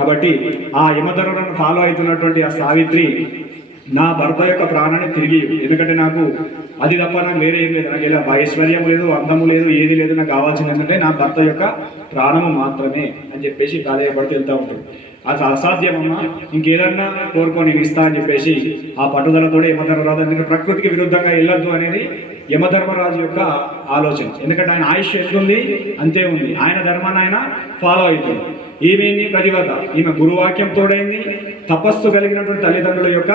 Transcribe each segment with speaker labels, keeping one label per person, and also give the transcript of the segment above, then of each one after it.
Speaker 1: కాబట్టి ఆ యమధరులను ఫాలో అవుతున్నటువంటి ఆ సావిత్రి నా భర్త యొక్క ప్రాణాన్ని తిరిగి ఎందుకంటే నాకు అది తప్ప నాకు వేరే ఏం లేదు. నాకు ఇలా ఐశ్వర్యం లేదు అందము లేదు ఏది లేదు నాకు కావాల్సింది ఏంటంటే నా భర్త యొక్క ప్రాణము మాత్రమే అని చెప్పేసి ప్రాధాయపడితే వెళ్తూ ఉంటాడు. అది అసాధ్యమమ్మా. ఇంకేదన్నా కోరుకొని ఇస్తా అని చెప్పేసి ఆ పట్టుదలతోనే ఏమంటారు రాదు. ప్రకృతికి విరుద్ధంగా వెళ్ళొద్దు అనేది యమధర్మరాజు యొక్క ఆలోచన. ఎందుకంటే ఆయన ఆయుష్ ఎంత అంతే ఉంది. ఆయన ధర్మాన్ని ఆయన ఫాలో అవుతుంది ఈమె ప్రతివత ఈమె గురువాక్యం తోడైంది. తపస్సు కలిగినటువంటి తల్లిదండ్రుల యొక్క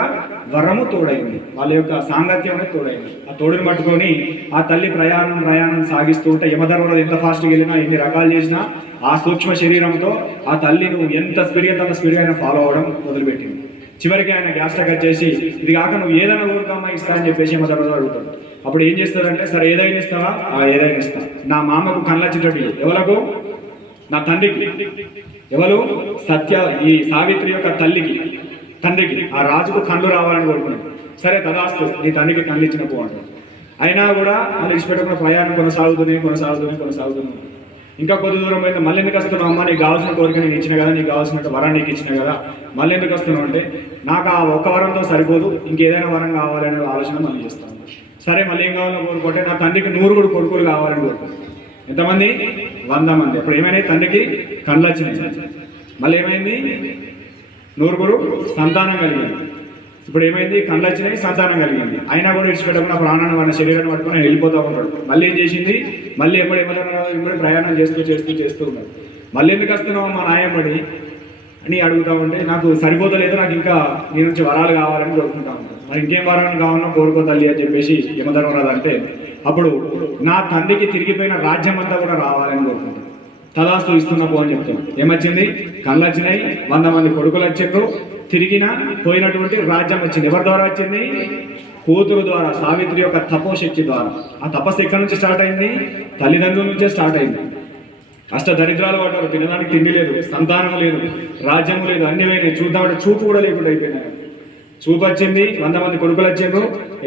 Speaker 1: వరము తోడైంది. వాళ్ళ యొక్క సాంగత్యమే తోడైంది. ఆ తోడుని పట్టుకొని ఆ తల్లి ప్రయాణం ప్రయాణం సాగిస్తూ ఉంటే యమధర్మరాజు ఎంత ఫాస్ట్గా వెళ్ళినా ఎన్ని రకాలు చేసినా ఆ సూక్ష్మ శరీరంతో ఆ తల్లి నువ్వు ఎంత స్పీడ్గా తన స్పీడ్గా ఆయన ఫాలో అవడం మొదలుపెట్టింది. చివరికి ఆయన గ్యాస్ టక్ చేసి ఇది కాక నువ్వు ఏదైనా ఊరుకమ్మా ఇస్తా అని చెప్పేసి యమధర్మరాజు అడుగుతాడు. అప్పుడు ఏం చేస్తారంటే సరే ఏదైనా ఇస్తావా? ఆ ఏదైనా ఇస్తా. నా మామకు కళ్ళొచ్చేటట్టు ఇవ్వు. ఎవలకు? నా తండ్రికి. ఎవరు? సత్య ఈ సావిత్రి యొక్క తల్లికి. తండ్రికి. ఆ రాజుకు కళ్ళు రావాలని కోరుకున్నాడు సరే తదాస్తు నీ తండ్రికి కళ్ళు ఇచ్చిన పోవాలి అయినా కూడా అది విడిచిపెట్టకుండా ప్రయాణం కొనసాగుతూనే కొనసాగుతూనే కొనసాగుతూనే ఇంకా కొద్ది దూరం అయితే మళ్ళీ ఎందుకు వస్తున్నావు అమ్మ? నీకు కావాల్సిన కోరిక నేను ఇచ్చిన కదా నీకు కావాల్సిన వరం నీకు ఇచ్చిన కదా. మళ్ళీ ఎందుకు వస్తున్నావు? అంటే నాకు ఆ ఒక్క వరంతో సరిపోదు. ఇంకేదైనా వరం కావాలనే ఆలోచన మళ్ళీ చేస్తాను సరే మళ్ళీ ఏం కావాలో కోరుకుంటే నా తండ్రికి నూరు కూడా కొడుకులు కావాలని కోరుకుంటాను ఎంతమంది? వంద మంది. అప్పుడు ఏమైనాయి తండ్రికి కళ్ళు వచ్చినాయి మళ్ళీ ఏమైంది? నూరుగురు సంతానం కలిగింది. ఇప్పుడు ఏమైంది? కళ్ళు వచ్చినాయి సంతానం కలిగింది. అయినా కూడా విడిచిపెట్టకుండా ప్రాణాన్ని వాళ్ళ శరీరాన్ని పట్టుకొని వెళ్ళిపోతూ ఉంటాడు మళ్ళీ ఏం చేసింది? మళ్ళీ ఎప్పుడు ఏమన్నా ఇప్పుడు ప్రయాణం చేస్తూ చేస్తూ చేస్తూ ఉన్నాడు. మళ్ళీ ఎందుకు వస్తున్నావు మా నాయమ్మడి అని అడుగుతా ఉంటే నాకు సరిపోతలేదు నాకు ఇంకా నీ నుంచి వరాలు కావాలని కోరుకుంటా ఉంటాను మరి ఇంకేం వరాలు కావాలన్నా కోరుకో తల్లి అని చెప్పేసి యమధర్మరాజు అంటే అప్పుడు నా తండ్రికి తిరిగిపోయిన రాజ్యం అంతా కూడా రావాలని కోరుకుంటాను తలాస్తు ఇస్తున్నా పో అని చెప్తాను ఏమొచ్చింది? కళ్ళు వచ్చినాయి వంద మంది కొడుకులు వచ్చిండ్రు తిరిగిన పోయినటువంటి రాజ్యం వచ్చింది. ఎవరి ద్వారా వచ్చింది? కూతురు ద్వారా సావిత్రి యొక్క తపోశక్తి ద్వారా. ఆ తపస్సు ఎక్కడి నుంచి స్టార్ట్ అయింది? తల్లిదండ్రుల నుంచే స్టార్ట్ అయింది. అష్ట దరిద్రాలు పడ్డారు తినడానికి తిండి లేదు సంతానం లేదు రాజ్యం లేదు అన్ని పోయినాయి చూద్దామంటే చూపు కూడా లేకుండా అయిపోయినాయి. చూపు వచ్చింది వంద మంది కొడుకులు వచ్చిండ్రు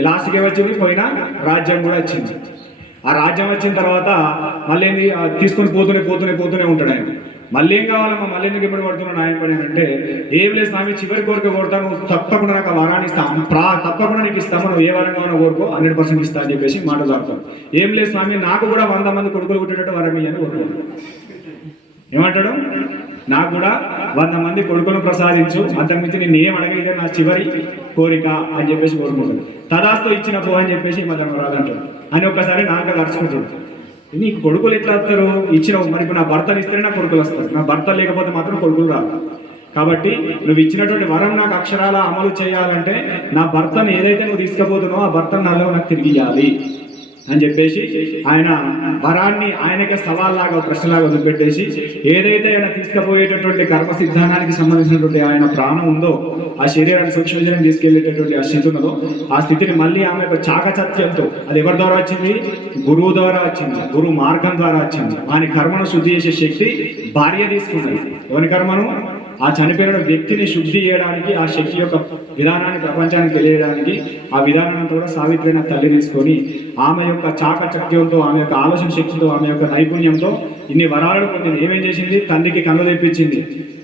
Speaker 1: లాస్ట్కి వచ్చింది పోయినా రాజ్యం కూడా వచ్చింది. ఆ రాజ్యం వచ్చిన తర్వాత మళ్ళీ తీసుకొని పోతూనే పోతూనే పోతూనే ఉంటాడు ఆయన. మళ్ళీ ఏం కావాలమ్మా మళ్ళీ ఎందుకు ఇబ్బంది పడుతున్నాడు ఆయన పని అంటే ఏం లేదు స్వామి చివరి కోరిక కోరుతాను నువ్వు తప్పకుండా నాకు వరాన్ని ఇస్తాను ప్రా తప్పకుండా నీకు ఇస్తాము. నువ్వు ఏ వరం కావాలో కోరుకో హండ్రెడ్ పర్సెంట్ ఇస్తా అని చెప్పేసి మాట జరుగుతాం ఏం లేదు స్వామి నాకు కూడా వంద మంది కొడుకులు పుట్టేటట్టు వరం ఇయ్యని కోరుకో. ఏమంటాడు? నాకు కూడా వంద మంది కొడుకులను ప్రసాదించు. అంతకుమించి నేను ఏం అడగలేదు నా చివరి కోరిక అని చెప్పేసి కోరుకుంటాను తదాస్తో ఇచ్చిన పో అని చెప్పేసి మా ధర్మరాజు అని ఒక్కసారి నాన్నగా దర్చుకుంటాడు నీకు కొడుకులు ఎట్లా వస్తారు? ఇచ్చినావు. మరి నా భర్తను ఇస్తేనే నా కొడుకులు వస్తారు. నా భర్త లేకపోతే మాత్రం కొడుకులు రాదు కాబట్టి నువ్వు ఇచ్చినటువంటి వరం నాకు అక్షరాల అమలు చేయాలంటే నా భర్తను ఏదైతే నువ్వు తీసుకుపోతున్నావో ఆ భర్తను నాలో నాకు తిరిగి ఇవ్వాలి అని చెప్పేసి ఆయన వరాన్ని ఆయనకే సవాల్లాగా ప్రశ్నలాగా వదిలిపెట్టేసి ఏదైతే ఆయన తీసుకుపోయేటటువంటి కర్మ సిద్ధానానికి సంబంధించినటువంటి ఆయన ప్రాణం ఉందో ఆ శరీరాన్ని సూక్ష్మజనం తీసుకెళ్ళేటటువంటి ఆ స్థితి ఉన్నదో ఆ స్థితిని మళ్ళీ ఆమె యొక్క చాకచత్యంతో అది ఎవరి ద్వారా వచ్చింది? గురువు ద్వారా వచ్చింది గురువు మార్గం ద్వారా వచ్చింది. ఆయన కర్మను శుద్ధి చేసే శక్తి భార్య తీసుకున్నది. ఎవరి కర్మను? ఆ చనిపోయిన వ్యక్తిని శుద్ధి చేయడానికి ఆ శక్తి యొక్క విధానాన్ని ప్రపంచానికి తెలియడానికి ఆ విధానాన్ని కూడా సావిత్రి అనే తల్లి తీసుకొని ఆమె యొక్క చాకచక్యంతో ఆమె యొక్క ఆలోచన శక్తితో ఆమె యొక్క నైపుణ్యంతో ఇన్ని వరాలను పొందింది. ఏమేం చేసింది? తండ్రికి కన్ను తెప్పించింది.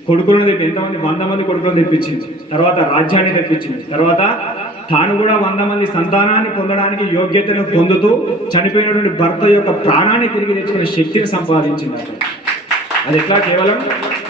Speaker 1: కొడుకులను తెప్పి ఎంతమంది? వంద మంది కొడుకులను తెప్పించింది. తర్వాత రాజ్యాన్ని తెప్పించింది. తర్వాత తాను కూడా వంద మంది సంతానాన్ని పొందడానికి యోగ్యతను పొందుతూ చనిపోయినటువంటి భర్త యొక్క ప్రాణాన్ని తిరిగి తెచ్చుకునే శక్తిని సంపాదించింది. అది ఎట్లా? కేవలం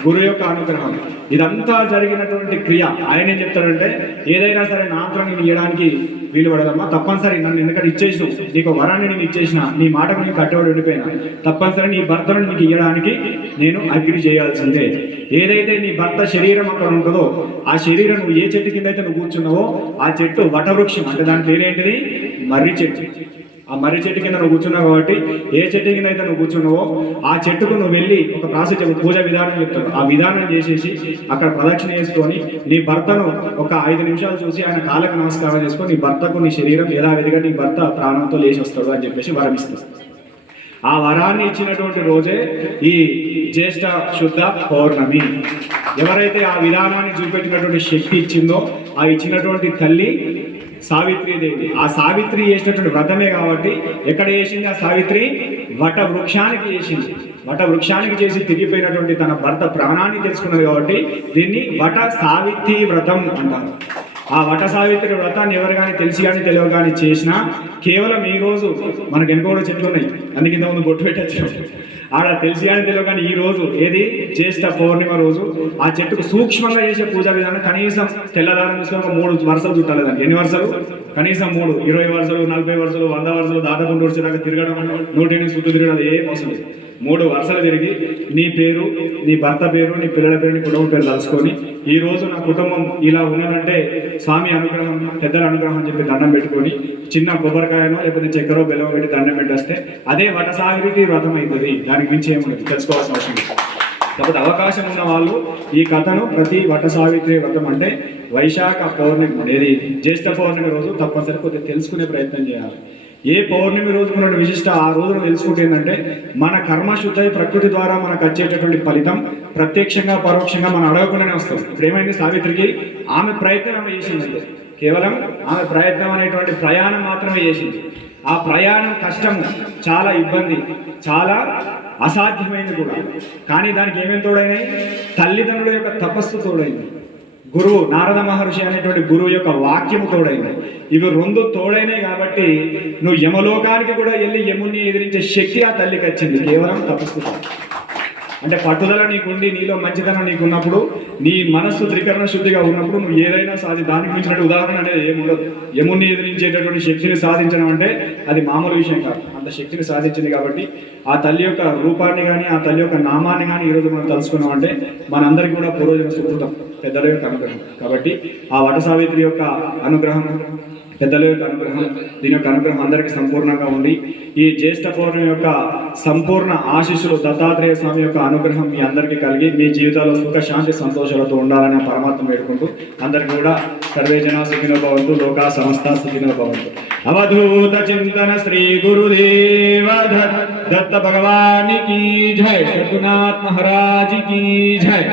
Speaker 1: గురువు యొక్క అనుగ్రహం. ఇదంతా జరిగినటువంటి క్రియ. ఆయన ఏం చెప్తాడంటే ఏదైనా సరే నా అంతరం నేను ఇవ్వడానికి వీలు పడదమ్మా. తప్పనిసరి నన్ను ఎందుకంటే ఇచ్చేసిన నీకు వరాన్ని నేను ఇచ్చేసిన. నీ మాటకు నీకు కట్టబడి ఉండిపోయినా. తప్పనిసరి నీ భర్తను నీకు ఇవ్వడానికి నేను అగ్రి చేయాల్సిందే. ఏదైతే నీ భర్త శరీరం అక్కడ ఉంటుందో ఆ శరీరం నువ్వు ఏ చెట్టు కింద అయితే నువ్వు కూర్చున్నావో ఆ చెట్టు వటవృక్షం. అంటే దాని పేరేంటిది? మర్రి చెట్టు. ఆ మర్రి చెట్టు కింద నువ్వు కూర్చున్నావు కాబట్టి ఏ చెట్టు కింద అయితే నువ్వు కూర్చున్నావో ఆ చెట్టుకు నువ్వు వెళ్ళి ఒక ప్రాసెస్ పూజ విధానం చెప్తాడు. ఆ విధానం చేసేసి అక్కడ ప్రదక్షిణ చేసుకొని నీ భర్తను ఒక ఐదు నిమిషాలు చూసి ఆయన కాళ్ళకు నమస్కారం చేసుకొని నీ భర్తకు నీ శరీరం ఎలా విధిగా నీ భర్త ప్రాణంతో లేచి వస్తాడు అని చెప్పేసి వరం ఆ వరాన్ని ఇచ్చినటువంటి రోజే ఈ జ్యేష్ఠ శుద్ధ పౌర్ణమి. ఎవరైతే ఆ విధానాన్ని చూపెట్టినటువంటి శక్తి ఇచ్చిందో ఆ ఇచ్చినటువంటి తల్లి సావిత్రీదేవి. ఆ సావిత్రి చేసినటువంటి వ్రతమే కాబట్టి ఎక్కడ చేసింది? ఆ సావిత్రి వట వృక్షానికి చేసింది. వట వృక్షానికి చేసి తిరిగిపోయినటువంటి తన భర్త ప్రాణాన్ని తెలుసుకున్నది కాబట్టి దీన్ని వట సావిత్రి వ్రతం అంటారు. ఆ వట సావిత్రి వ్రతాన్ని ఎవరు కానీ తెలిసి కానీ తెలియక కానీ చేసినా కేవలం ఈ రోజు మనకు ఎన్నో చెట్లు ఉన్నాయి. అందుకే ఇంతకుముందు బొట్టు పెట్టచ్చు ఆడ తెలిసి అని తెలియదు కానీ ఈ రోజు ఏది? జ్యేష్ఠ పౌర్ణిమ రోజు. ఆ చెట్టుకు సూక్ష్మంగా చేసే పూజా విధానం కనీసం తెల్లదారం తీసుకొని మూడు వరుసలు చుట్టాలి ఎన్ని వరుసలు? కనీసం మూడు. ఇరవై వరుసలు నలభై వరుసలు వంద వరుసలు దాదాపు వచ్చేదాకా తిరగడం నూట ఎనిమిది చుట్టూ తిరగడం ఏ మోసం లేదు. మూడు వరుసలు తిరిగి నీ పేరు నీ భర్త పేరు నీ పిల్లల పేరు నీ కుటుంబం పేరు తలుచుకొని ఈ రోజు నా కుటుంబం ఇలా ఉన్నానంటే స్వామి అనుగ్రహం పెద్దల అనుగ్రహం అని చెప్పి దండం పెట్టుకొని చిన్న కొబ్బరికాయనో లేకపోతే చక్కెరో బెల్లం పెట్టి దండం పెట్టేస్తే అదే వటసాగిరికి వ్రతం అవుతుంది దానికి మించి ఏముండదు తెలుసుకోవాల్సిన అవసరం కాబట్టి అవకాశం ఉన్న వాళ్ళు ఈ కథను ప్రతి వట సావిత్రి వ్రతం అంటే వైశాఖ పౌర్ణమి అనేది జ్యేష్ఠ పౌర్ణమి రోజు తప్పనిసరి కొద్దిగా తెలుసుకునే ప్రయత్నం చేయాలి. ఏ పౌర్ణమి రోజు ఉన్న విశిష్ట ఆ రోజున తెలుసుకుంటే ఏంటంటే మన కర్మశుద్ధ ప్రకృతి ద్వారా మనకు వచ్చేటటువంటి ఫలితం ప్రత్యక్షంగా పరోక్షంగా మనం అడగకుండానే వస్తుంది. ఇప్పుడు ఏమైంది సావిత్రికి? ఆమె ప్రయత్నం ఆమె చేసింది. కేవలం ఆమె ప్రయత్నం అనేటువంటి ప్రయాణం మాత్రమే చేసింది. ఆ ప్రయాణం కష్టం చాలా ఇబ్బంది చాలా అసాధ్యమైంది కూడా. కానీ దానికి ఏమేమి తోడైనాయి? తల్లిదండ్రుల యొక్క తపస్సు తోడైంది. గురువు నారద మహర్షి అనేటువంటి గురువు యొక్క వాక్యము తోడైంది. ఇవి రెండు తోడైనాయి కాబట్టి నువ్వు యమలోకానికి కూడా వెళ్ళి యముని ఎదిరించే శక్తి ఆ తల్లికి వచ్చింది. కేవలం తపస్సు అంటే పట్టుదల నీకుండి నీలో మంచితనం నీకు ఉన్నప్పుడు నీ మనస్సు త్రికరణ శుద్ధిగా ఉన్నప్పుడు నువ్వు ఏదైనా సాధి దానికి మించినట్టు ఉదాహరణ అనేది ఏముండదు ఉండదు. యముని ఎదిరించేటటువంటి శక్తిని సాధించడం అంటే అది మామూలు విషయం కాదు. అంత శక్తిని సాధించింది కాబట్టి ఆ తల్లి యొక్క రూపాన్ని కానీ ఆ తల్లి యొక్క నామాన్ని కానీ ఈరోజు మనం తలుసుకున్నాం అంటే మనందరికీ కూడా పూర్వజన సుకృతం. పెద్దల యొక్క అనుగ్రహం. కాబట్టి ఆ వట సావిత్రి యొక్క అనుగ్రహం పెద్దల యొక్క అనుగ్రహం దీని యొక్క అనుగ్రహం అందరికీ సంపూర్ణంగా ఉంది. ఈ జ్యేష్ఠ పౌర్ణమి యొక్క సంపూర్ణ ఆశీస్సులు దత్తాత్రేయ స్వామి యొక్క అనుగ్రహం మీ అందరికీ కలిగి మీ జీవితాల్లో సుఖ శాంతి సంతోషాలతో ఉండాలని పరమాత్మ వేడుకుంటూ అందరికీ కూడా సర్వేజన సుఖినో భవంతు లోకా సంస్థ సుఖినో భవంతు. అవధూత చింతన శ్రీ గురుదేవ దత్త భగవాని కీ జయ శకునాథ్ మహారాజ్ కీ జయ